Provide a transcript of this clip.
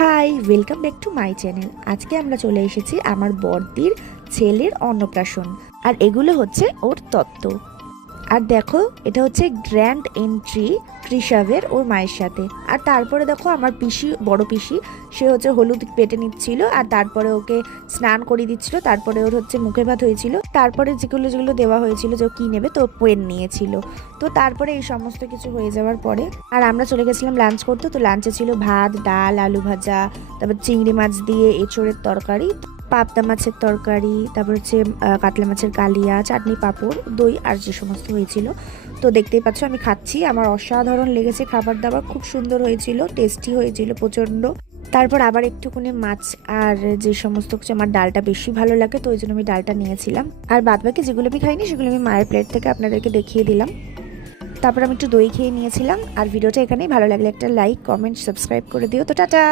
High, welcome back to my channel. আজকে আমরা চলে এসেছি আমার বড়দির ছেলের অন্নপ্রাশন। আর এগুলো হচ্ছে ওর তত্ত্ব। আর দেখো, এটা হচ্ছে গ্র্যান্ড এন্ট্রি ঋষভের ওর মায়ের সাথে। আর তারপরে দেখো আমার পিসি, বড় পিসি, সে হচ্ছে হলুদ পেটে নিচ্ছিল আর তারপরে ওকে স্নান করিয়ে দিচ্ছিল। তারপরে ওর হচ্ছে মুখে ভাত হয়েছিল। তারপরে যেগুলো যেগুলো দেওয়া হয়েছিল যে ও কী নেবে, তো পেন নিয়েছিল। তো তারপরে এই সমস্ত কিছু হয়ে যাওয়ার পরে আর আমরা চলে গেছিলাম লাঞ্চ করতে। তো লাঞ্চে ছিল ভাত, ডাল, আলু ভাজা, তারপর চিংড়ি মাছ দিয়ে এঁচোড়ের তরকারি, পাবদা মাছের তরকারি, তারপর হচ্ছে কাতলা মাছের কালিয়া, চাটনি, পাঁপড়, দই আর যে সমস্ত হয়েছিল। তো দেখতেই পাচ্ছ আমি খাচ্ছি। আমার অসাধারণ লেগেছে খাবার দাবার, খুব সুন্দর হয়েছিল, টেস্টি হয়েছিল প্রচণ্ড। তারপর আবার একটুখানি মাছ আর যে সমস্ত কিছু, আমার ডালটা বেশি ভালো লাগে তো ওই জন্য আমি ডালটা নিয়েছিলাম। আর বাদবাকি যেগুলো আমি খাইনি সেগুলো আমি মায়ের প্লেট থেকে আপনাদেরকে দেখিয়ে দিলাম। তারপর আমি একটু দই খেয়ে নিয়েছিলাম। আর ভিডিওটা এখানেই, ভালো লাগলে একটা লাইক, কমেন্ট, সাবস্ক্রাইব করে দিও। তো টাটা।